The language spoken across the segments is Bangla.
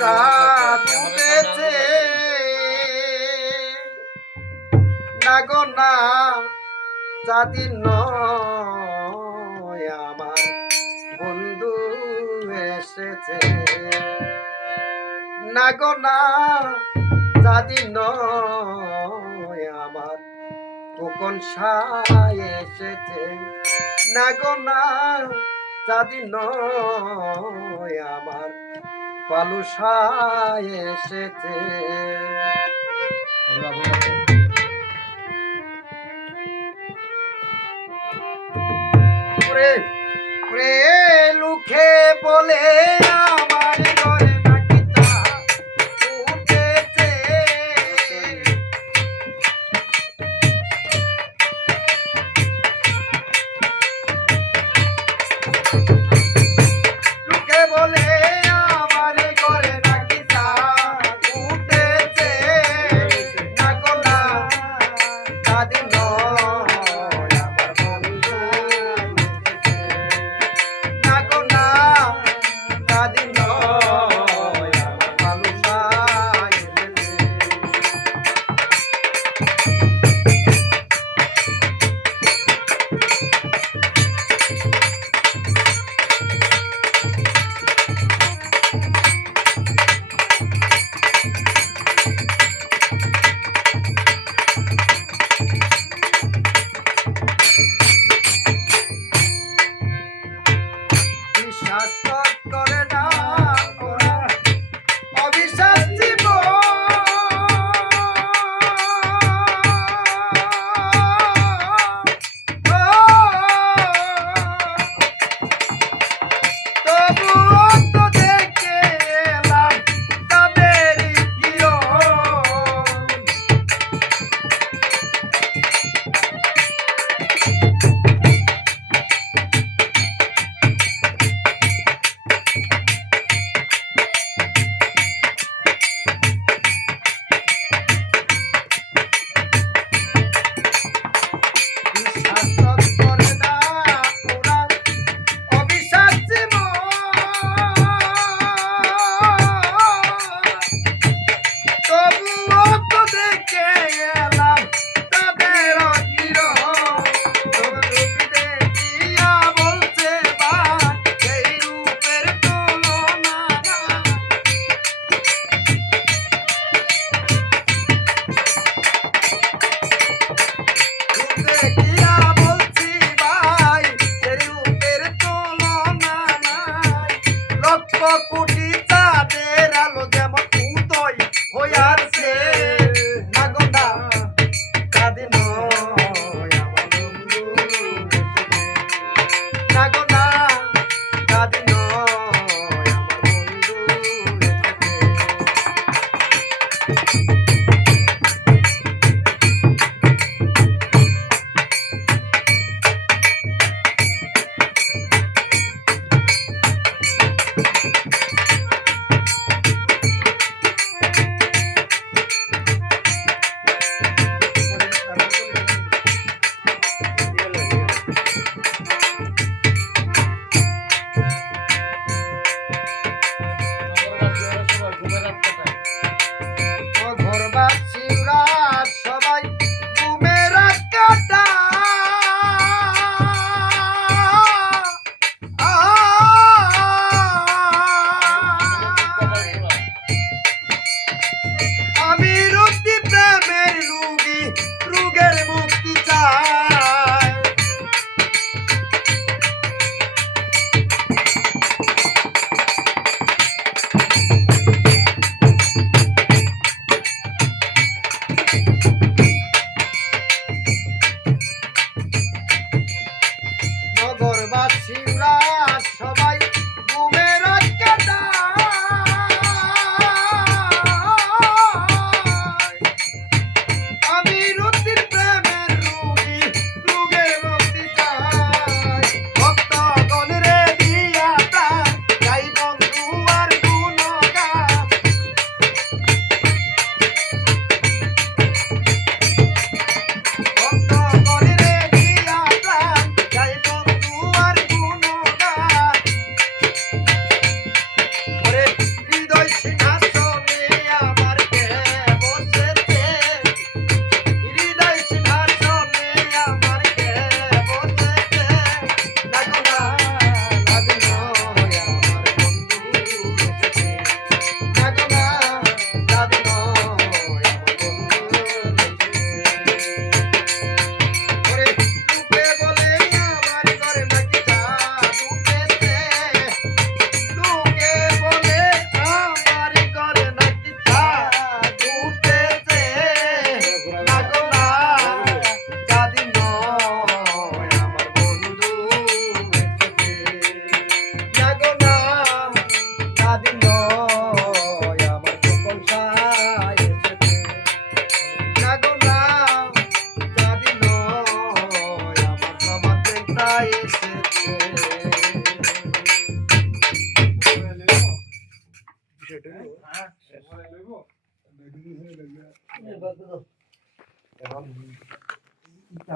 চাঁদ উঠেছে না গো নয়, আমার বন্ধু এসেছে। নাগনা গো না নয়, আমার কোকন সায় এসেছে নাগনা স্বাধীন নয় আমার পালুসায় এসেছে। লুখে বলে দিন やっとっとれ Shiva.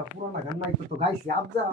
পুরানা গান নাই তো গাইছি আবজা